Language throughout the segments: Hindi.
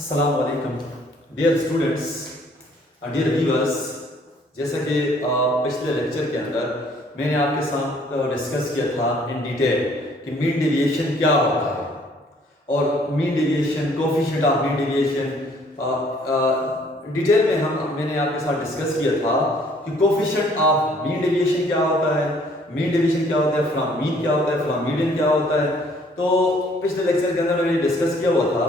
अस्सलाम वालेकुम डियर स्टूडेंट्स, डियर व्यूअर्स। जैसा कि पिछले लेक्चर के अंदर मैंने आपके साथ डिस्कस किया था इन डिटेल कि मीन डेविएशन क्या होता है और mean deviation, coefficient of mean deviation. Detail में मैंने आपके साथ डिस्कस किया था कि कोफिशिएंट ऑफ मीन डेविएशन क्या होता है, मीन डेविएशन क्या होता है, फ्रॉम मीन क्या होता है, फ्रॉम मीडियन क्या होता है। तो पिछले लेक्चर के अंदर मैंने डिस्कस किया हुआ था,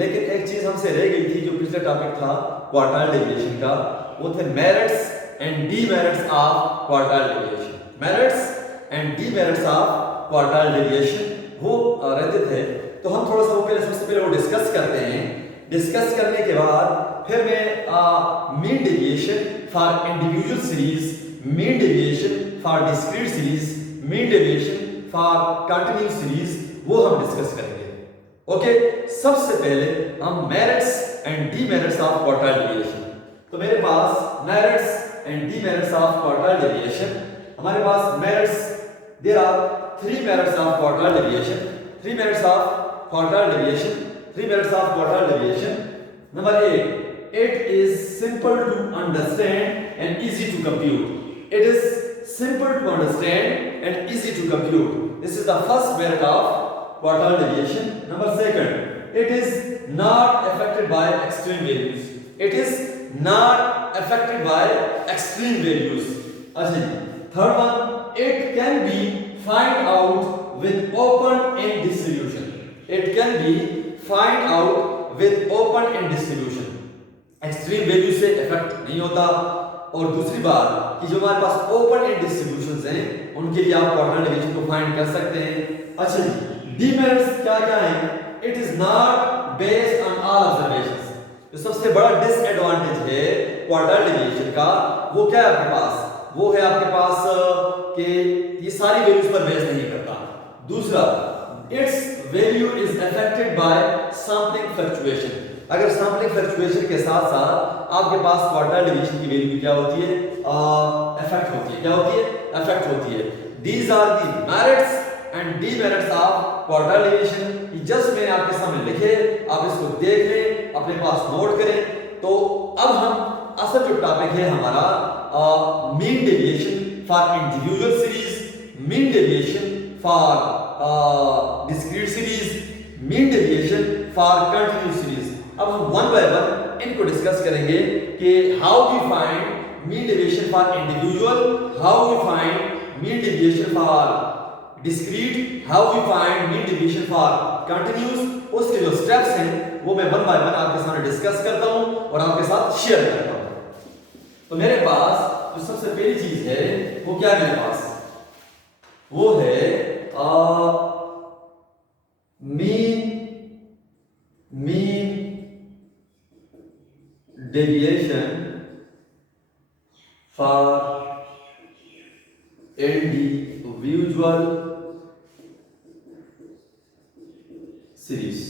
लेकिन एक चीज हमसे रह गई थी जो पिछले टॉपिक था क्वार्टाइल डेविएशन का। वो थे merits and demerits of quartile deviation. Merits and demerits of quartile deviation वो रहते थे। तो हम थोड़ा सा सबसे पहले वो डिस्कस करते हैं। डिस्कस करने के बाद फिर मैं mean deviation for individual series, mean deviation for discrete series, mean deviation for continuous series वो हम डिस्कस करेंगे। ओके, सबसे पहले हम merits and demerits of quartile deviation. तो मेरे पास merits and demerits of quartile deviation, हमारे पास merits, there are 3 merits of quartile deviation, 3 merits of quartile deviation, 3 merits of quartile deviation. Number 8, it is simple to understand and easy to compute. It is simple to understand and easy to compute. This is the first merit of quartile deviation. Number 2, it is not affected by extreme values. It is not affected by extreme values. अच्छा, third one, it can be find out with open end distribution. It can be find out with open end distribution. Extreme value से इफेक्ट नहीं होता। और दूसरी बात कि जो हमारे पास ओपन एंड डिस्ट्रीब्यूशंस हैं उनके लिए आप क्वार्टाइल डेविएशन को फाइंड कर सकते हैं। अच्छा जी, डीमेरिट्स क्या क्या है? It is not based on all observations. जो सबसे बड़ा डिसएडवांटेज है क्वार्टाइल डेविएशन का वो क्या है आपके पास? वो है आपके पास कि ये सारी वैल्यूज पर बेस नहीं करता। दूसरा, it's value is affected by sampling fluctuation. अगर सैंपलिंग फ्लक्चुएशन के साथ साथ आपके पास क्वार्टाइल डिवीजन की वैल्यू क्या होती है? इफेक्ट होती है। क्या होती है? इफेक्ट होती है। These are the merits and demerits of quartile division. Just मैंने आपके सामने लिखे, आप इसको देख लें, अपने पास नोट करें। तो अब हम असल जो टॉपिक है हमारा mean deviation for individual series, mean deviation for discrete series, mean deviation for continuous series. अब हम वन बाय वन इनको डिस्कस करेंगे कि how we find mean deviation for individual, how we find mean deviation for discrete, how we find mean deviation for continuous. उसके जो स्टेप्स हैं वो मैं वन बाय वन आपके सामने डिस्कस करता हूं और आपके साथ शेयर करता हूं। तो मेरे पास जो सबसे पहली चीज है वो क्या है मेरे पास? वो है mean deviation for individual series.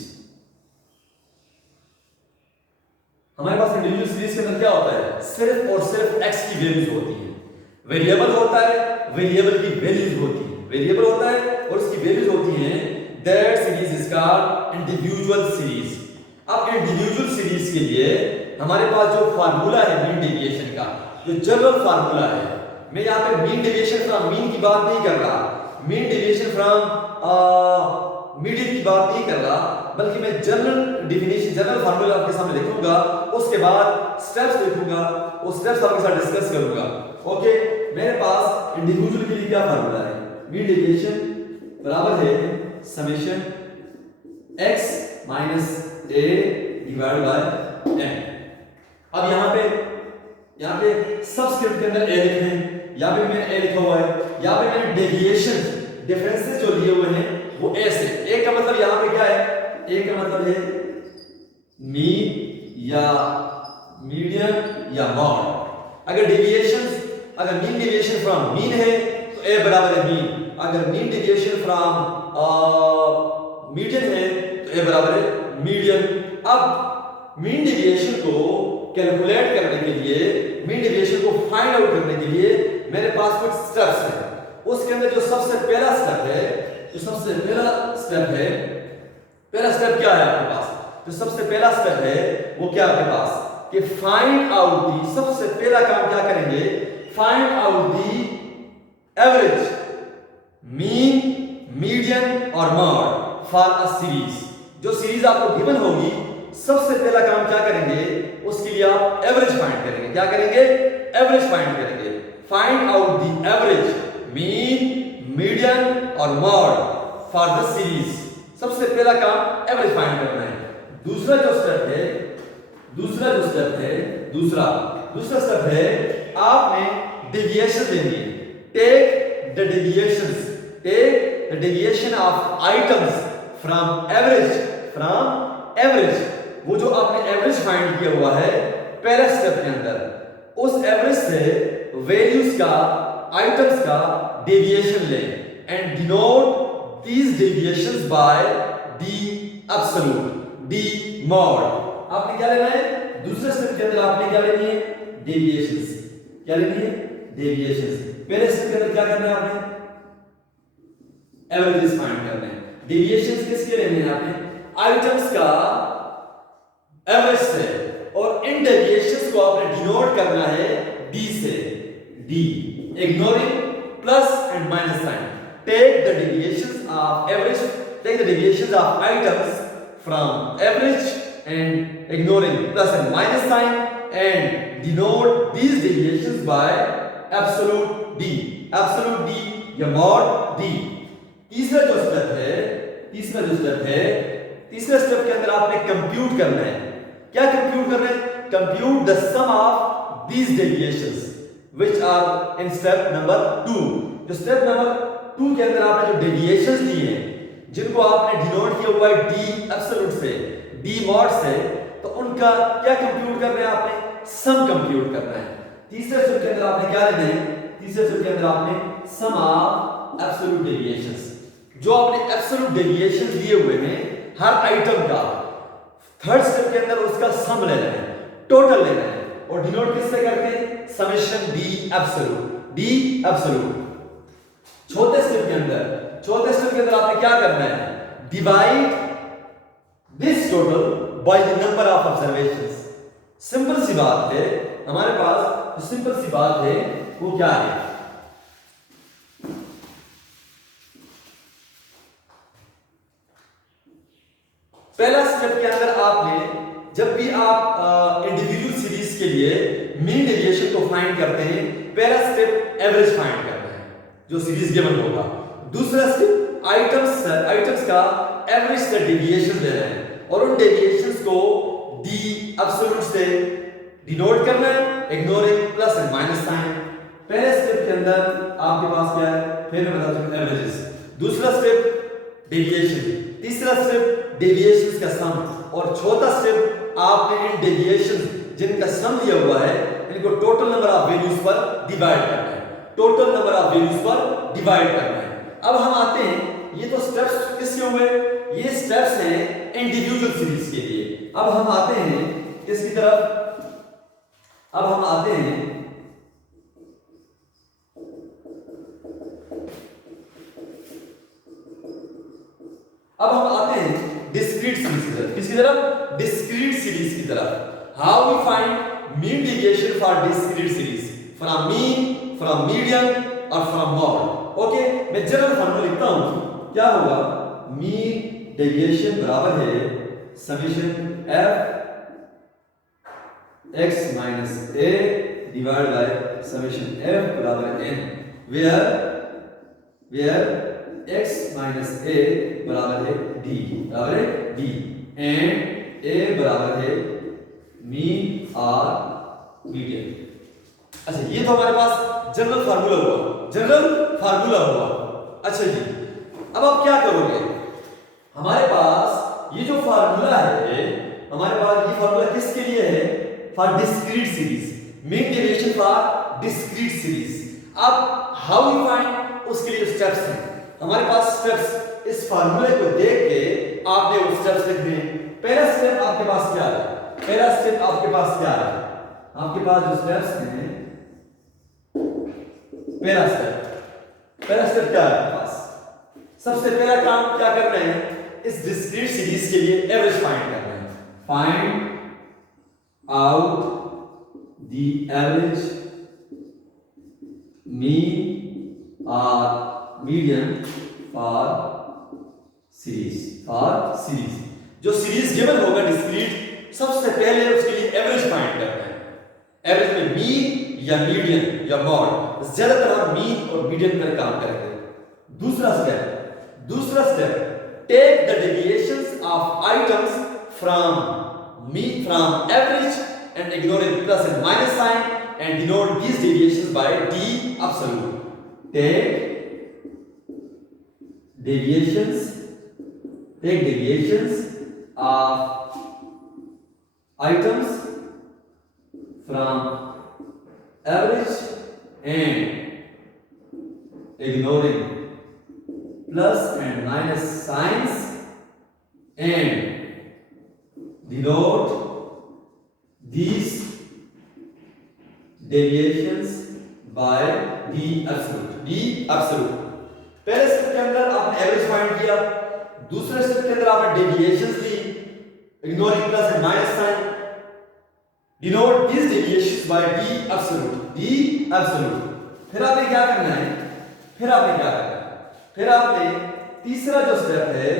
हमारे पास इंडिविजुअल सीरीज के अंदर क्या होता है? सिर्फ और सिर्फ एक्स की वैल्यूज होती हैं। वेरिएबल होता है, वेरिएबल की वैल्यूज होती हैं। वेरिएबल होता है और उसकी वैल्यूज होती हैं। That series is called individual series. अब इंडिविजुअल सीरीज के लिए हमारे पास जो फार्मूला है मीन डेविएशन का, जो जनरल फार्मूला है, मैं यहाँ पे मीन डेविएशन फ्रॉम मीन की बात नहीं कर रहा, मीन डेविएशन फ्रॉम मीडियन की बात नहीं कर रहा, बल्कि मैं जनरल डेफिनेशन, जनरल फार्मूला आपके सामने लिखूंगा, उसके बाद स्टेप्स लिखूंगा, वो स्टेप्स आपके साथ डिस्कस करूंगा। ओके, मेरे पास इंडिविजुअल के लिए क्या फार्मूला है? मीन डेविएशन बराबर है summation x minus a divide by n। अब यहाँ पे सबस्क्रिप्ट के अंदर a लिखे हैं, यहाँ पे मैंने a लिखा हुआ है, यहाँ पे मैंने डेविएशन, डिफरेंसेस जो लिए हुए हैं वो a से। a का मतलब यहाँ पे क्या है? a का मतलब है मीन या मीडियन या मॉड। अगर डेविएशंस, अगर मीन डेविएशन फ्रॉम मीन है तो a बराबर है मीन। अगर मीन डेविएशन फ्रॉम मीडियन है तो a बराबर है मीडियन। अब मीन डेविएशन को कैलकुलेट करने के लिए, मीन डेविएशन को फाइंड आउट करने के लिए मेरे पास कुछ स्टेप्स हैं। उसके अंदर जो सबसे पहला स्टेप है, पहला स्टेप क्या है आपके पास? जो सबसे पहला स्टेप है वो क्या आपके पास कि फाइंड आउट दी, सबसे पहला काम क्या करेंगे, find out the average, mean, median और मॉड फॉर अ सीरीज। जो सीरीज आपको गिवन होगी, सबसे पहला काम क्या करेंगे, उसके लिए आप एवरेज फाइंड करेंगे। क्या करेंगे, एवरेज फाइंड करेंगे। Find out the average, mean, median और मॉड फॉर द सीरीज। सबसे पहला काम एवरेज फाइंड करना है। दूसरा स्टेप है आपने डेविएशन लेनी है। Take the deviation of items from average, वो जो आपने एवरेज फाइंड किया हुआ है पहले स्टेप के अंदर, उस एवरेज से वैल्यूज का, आइटम्स का डेविएशन लें and denote these deviations by d absolute, d mod। आपने क्या लेना है, दूसरे स्टेप के अंदर आपने क्या लेनी है, डेविएशंस। क्या लेनी है, डेविएशंस। पहले स्टेप के अंदर क्या करना है, आपने एवरेजेस फाइंड करने हैं। डेविएशंस किसके लेने हैं, आपने आइटम्स का एवरेज से, और इन डेविएशंस को आपने डिनोट करना है d से, d ignoring plus and minus sign. Take the deviations of items from average and ignoring plus and minus sign and denote these deviations by absolute d या mod d। तीसरा स्टेप के अंदर आपने कंप्यूट करना है। क्या कंप्यूट करना है, compute the sum of these deviations which are in step number 2। जो स्टेप नंबर 2 के अंदर आपने जो डेविएशंस दिए हैं, जिनको आपने डिनोट किया हुआ है डी एब्सोल्यूट से, डी मॉड से, तो उनका क्या कंप्यूट करना है, आपने सम कंप्यूट करना है। तीसरे स्टेप के अंदर आपने क्या लेना है, तीसरे स्टेप के अंदर आपने सम ऑफ एब्सोल्यूट डेविएशंस, जो आपने एब्सोल्यूट डेविएशंस लिए हुए हैं हर आइटम का, थर्ड स्टेप के अंदर उसका सम लेना है, टोटल लेना है, और डिनोट किससे करते हैं, समेशन डी एब्सोल्यूट। चौथे स्टेप के अंदर आपने क्या करना है, divide this total by the number of observations. Simple सी बात है, हमारे पास जो सिंपल सी बात है वो क्या है, पहला स्टेप के अंदर आपने, जब भी आप इंडिविजुअल सीरीज के लिए मीन डेविएशन को फाइंड करते हैं, पहला स्टेप एवरेज फाइंड करना है जो सीरीज गिवन होगा। दूसरा स्टेप आइटम्स का एवरेज से डेविएशन लेना है, और उन डेविएशंस को डी एब्सोल्यूट से डिनोट करना है, ignoring plus and minus sign. पहले स्टेप के अंदर आपके पास क्या है, फिर मैं बता दूं एवरेजेस। दूसरा स्टेप डेविएशन, तीसरा स्टेप डेविएशंस का सम, और चौथा स्टेप आपने इन डेविएशंस जिनका सम दिया हुआ है इनको टोटल नंबर ऑफ वैल्यूज पर डिवाइड करना है, टोटल नंबर ऑफ वैल्यूज पर डिवाइड करना है। अब हम आते हैं, ये तो स्टेप्स किसके हुए, ये स्टेप्स हैं इंडिविजुअल सीरीज के लिए। अब हम आते हैं किसकी तरफ, अब हम आते हैं डिस्क्रीट सीरीज की तरफ। किसकी तरफ, डिस्क्रीट सीरीज की तरफ। How we find mean deviation for discrete series, from mean, from median और फ्रॉम मॉड। ओके, मैं जनरल फॉर्मूला लिखता हूं, क्या होगा, मीन डेविएशन बराबर है summation f x minus A divide by summation f बराबर n, where x minus A बराबर है d, बराबर है d, एंड a बराबर है मीन और मीडियन। अच्छा, ये तो हमारे पास जनरल फार्मूला हुआ। अच्छा जी, अब आप क्या करोगे, हमारे पास ये जो फार्मूला है, हमारे पास ये फार्मूला किसके लिए है, for discrete series, mean deviation for discrete series. अब हाउ यू फाइंड, उसके लिए स्टेप्स हैं हमारे पास। स्टेप्स, इस फार्मूले को देख के आपने वो स्टेप्स लिखने हैं। पहला स्टेप आपके पास क्या है, आपके पास जो स्टेप्स हैं, पहला स्टेप क्या है आपके पास, सबसे पहला काम क्या करना है, इस डिस्क्रीट सीरीज के लिए एवरेज फाइंड करना है। Find out the average, mean और मीडियन फॉर सीरीज। जो सीरीज गिवन होगा डिस्क्रीट, सबसे पहले उसके लिए एवरेज फाइंड करना है। एवरेज में मीन या मीडियन या मॉड, ज्यादातर हम मीन और मीडियन पर काम करेंगे। दूसरा step take the deviations of items from average and ignore the plus and minus sign and denote these deviations by D absolute. Take deviations of items from average and ignoring plus and minus signs and denote these deviations by D absolute। पहले स्टेप के अंदर आपने एवरेज फाइंड किया, दूसरे स्टेप के अंदर आपने डेविएशंस ली, ignoring plus and minus sign, denote this deviations by D absolute। फिर आपने क्या करना है, फिर आपने तीसरा जो स्टेप है,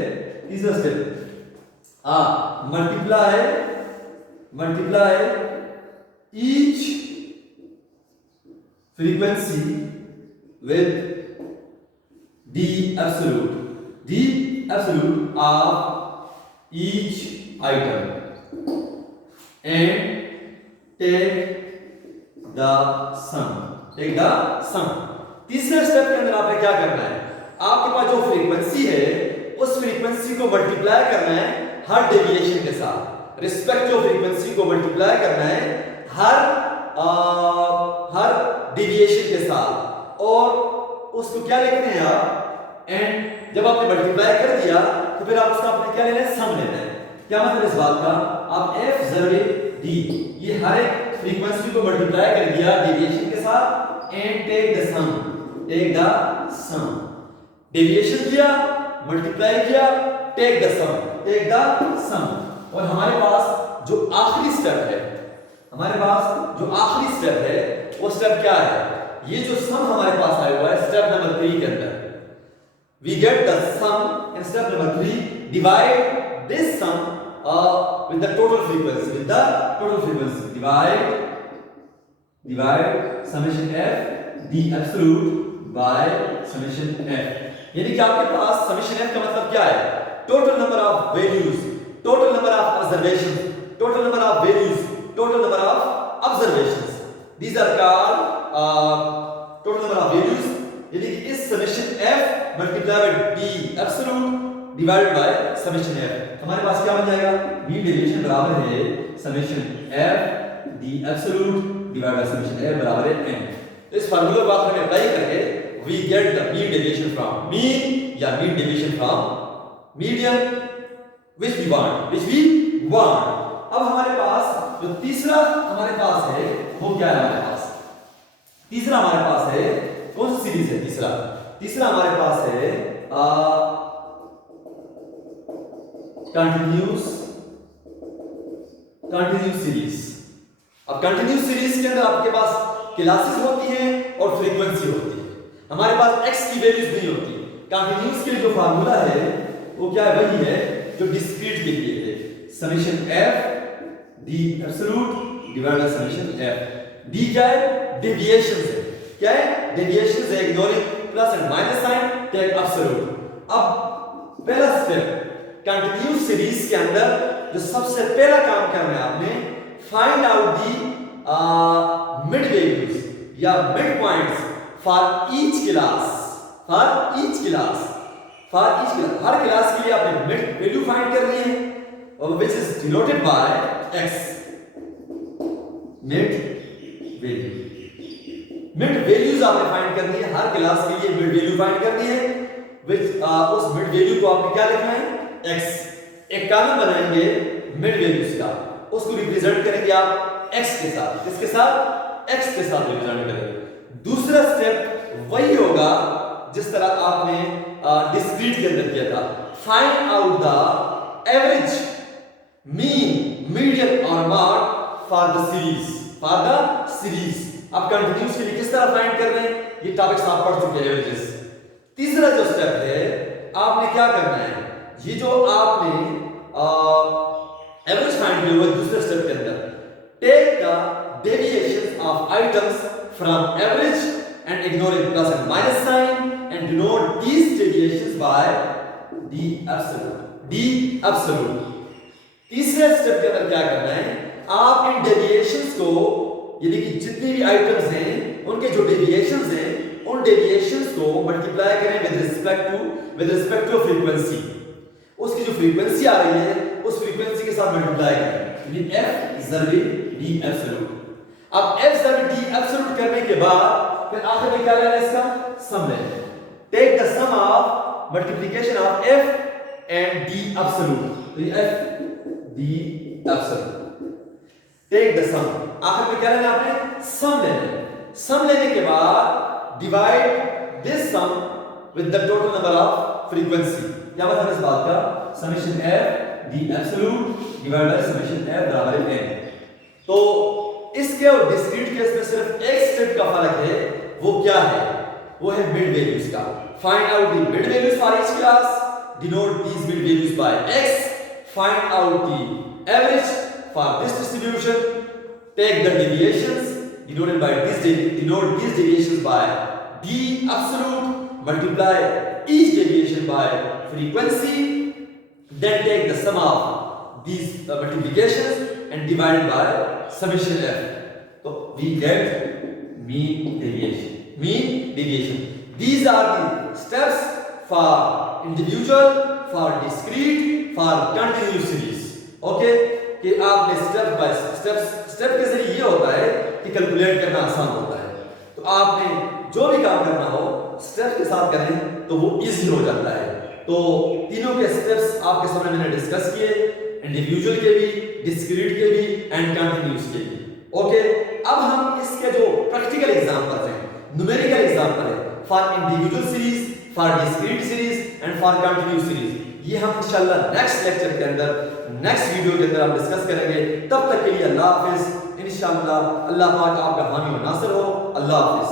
multiply each frequency with D absolute of each item and take the sum। तीसरे स्टेप के अंदर आपने क्या करना है, आपके पास जो फ्रीक्वेंसी है उस फ्रीक्वेंसी को मल्टीप्लाई करना है हर डेविएशन के साथ, रिस्पेक्ट ऑफ फ्रीक्वेंसी को मल्टीप्लाई करना है हर डेविएशन के साथ, और उसको क्या लिखते हैं आप, एंड जब आपने मल्टीप्लाई कर दिया तो फिर आप उसका आपने क्या लेना है, सम लेना है। क्या मतलब इस बात का, आप f ज़रूरी d ये हर एक फ्रीक्वेंसी को मल्टीप्लाई कर दिया डेविएशन के साथ, and take the sum, deviation किया, मल्टीप्लाई किया, टेक द सम। और हमारे पास जो आखिरी स्टेप है, वो स्टेप क्या है, ये जो सम हमारे पास आया हुआ है स्टेप नंबर 3 के अंदर, we get the sum in step number 3, divide this sum with the total frequency, divide summation f d absolute by summation f। यानी कि आपके पास summation f का मतलब क्या है, total number of values, total number of observations, total number of values, total number of observations, these are called total number of values। यानी कि इस summation f multiplied by d absolute divided by summation f, हमारे पास क्या बन जाएगा, मीन डेविएशन बराबर है summation f d absolute divided by summation f बराबर है n। तो इस फार्मूला को आपने अप्लाई करके we get the mean deviation from mean या mean deviation from median which we want। अब हमारे पास जो तीसरा हमारे पास है वो क्या है, हमारे पास तीसरा हमारे पास है कौन सी सीरीज है, तीसरा हमारे पास है कंटिन्यूस सीरीज। अब कंटिन्यूस सीरीज के अंदर आपके पास क्लासेस होती हैं और फ्रीक्वेंसी होती है, हमारे पास x की वैल्यूज नहीं होती। कंटिन्यूस के लिए जो फार्मूला है वो क्या है, वही है जो डिस्क्रीट के लिए है, summation f d absolute divide by summation f। d क्या है, डेविएशंस है, क्या है, डेविएशंस है, ignoring plus and minus sign, take absolute. अब पहला स्टेप कंटिन्यूस सीरीज के अंदर जो सबसे पहला काम करना है आपने, find out the mid values या mid points for each class, हर क्लास के लिए आपने मिड वैल्यू फाइंड करनी है, और which is denoted by x, mid values आपने फाइंड करनी है, हर क्लास के लिए मिड वैल्यू फाइंड करनी है, व्हिच उस मिड वैल्यू को आपने क्या लिखना है, x। एक कॉलम बनाएंगे मिड वैल्यूज का, उसको रिप्रेजेंट करेंगे आप x के साथ, किसके साथ, x के साथ रिप्रेजेंट करेंगे। दूसरा स्टेप वही होगा जिस तरह आपने डिस्क्रीट के अंदर किया था, find out the average, mean linear और मॉड फॉर द सीरीज। अब कंटिन्यूस के लिए किस तरह फाइंड कर रहे हैं, ये टॉपिक्स आप पढ़ चुके हैं एवरेजेस। तीसरा जो स्टेप है, आपने क्या करना है, ये जो आपने एवरेज फाइंड किया हुआ दूसरे स्टेप के अंदर, take the deviations of items from average and ignoring plus and minus sign and denote these deviations by d absolute। तीसरे स्टेप के अंदर क्या करना है, आप इन डेविएशंस को, यानी कि जितनी भी आइटम्स हैं उनके जो डेविएशंस हैं, उन डेविएशंस को मल्टीप्लाई करें विद रिस्पेक्ट टू फ्रीक्वेंसी। उसकी जो फ्रीक्वेंसी आ रही है उस फ्रीक्वेंसी के साथ मल्टीप्लाई करें, यानी f ज़रबी d एब्सोल्यूट। अब f ज़रबी d एब्सोल्यूट करने के बाद फिर आखिर में क्या लेना है, इसका सम लेना है। Take the sum of multiplication of f and d absolute, तो ये f d absolute. Take the sum, आखिर में क्या लेना है, आपने सम लेना है। सम लेने के बाद divide this sum with the total number of frequency. क्या मतलब इस बात का, summation f d absolute divide by summation f बराबर है n। तो इसके और डिस्क्रीट केस में सिर्फ एक स्टेप का फर्क है, वो क्या है, वो है मिड वैल्यूज का। Find out the mid values for each class, denote these mid values by x, find out the average for this distribution, take the deviations denoted by this, denote these deviations by d absolute, multiply each deviation by frequency, then take the sum of these multiplications and divide it by summation f. So we get mean deviation. These are the steps for individual, for discrete, for continuous series. Okay, कि आपने स्टेप बाय स्टेप के जरिए ये होता है कि कैलकुलेट करना आसान होता है। तो आपने जो भी काम करना हो स्टेप के साथ करें तो वो इजी हो जाता है। तो तीनों के स्टेप्स आपके सामने मैंने डिस्कस किए, इंडिविजुअल के भी, डिस्क्रीट के भी एंड कंटिन्यूअस के भी। ओके, अब हम इसके जो प्रैक्टिकल एग्जांपल हैं, न्यूमेरिकल एग्जांपल है for individual series, for discrete series and for continuous series, ये हम इंशाल्लाह नेक्स्ट लेक्चर के अंदर, नेक्स्ट वीडियो के अंदर हम डिस्कस करेंगे। तब तक के लिए अल्लाह हाफिज। इंशाल्लाह अल्लाह पाक आपका हामी व नासिर हो। अल्लाह हाफिज।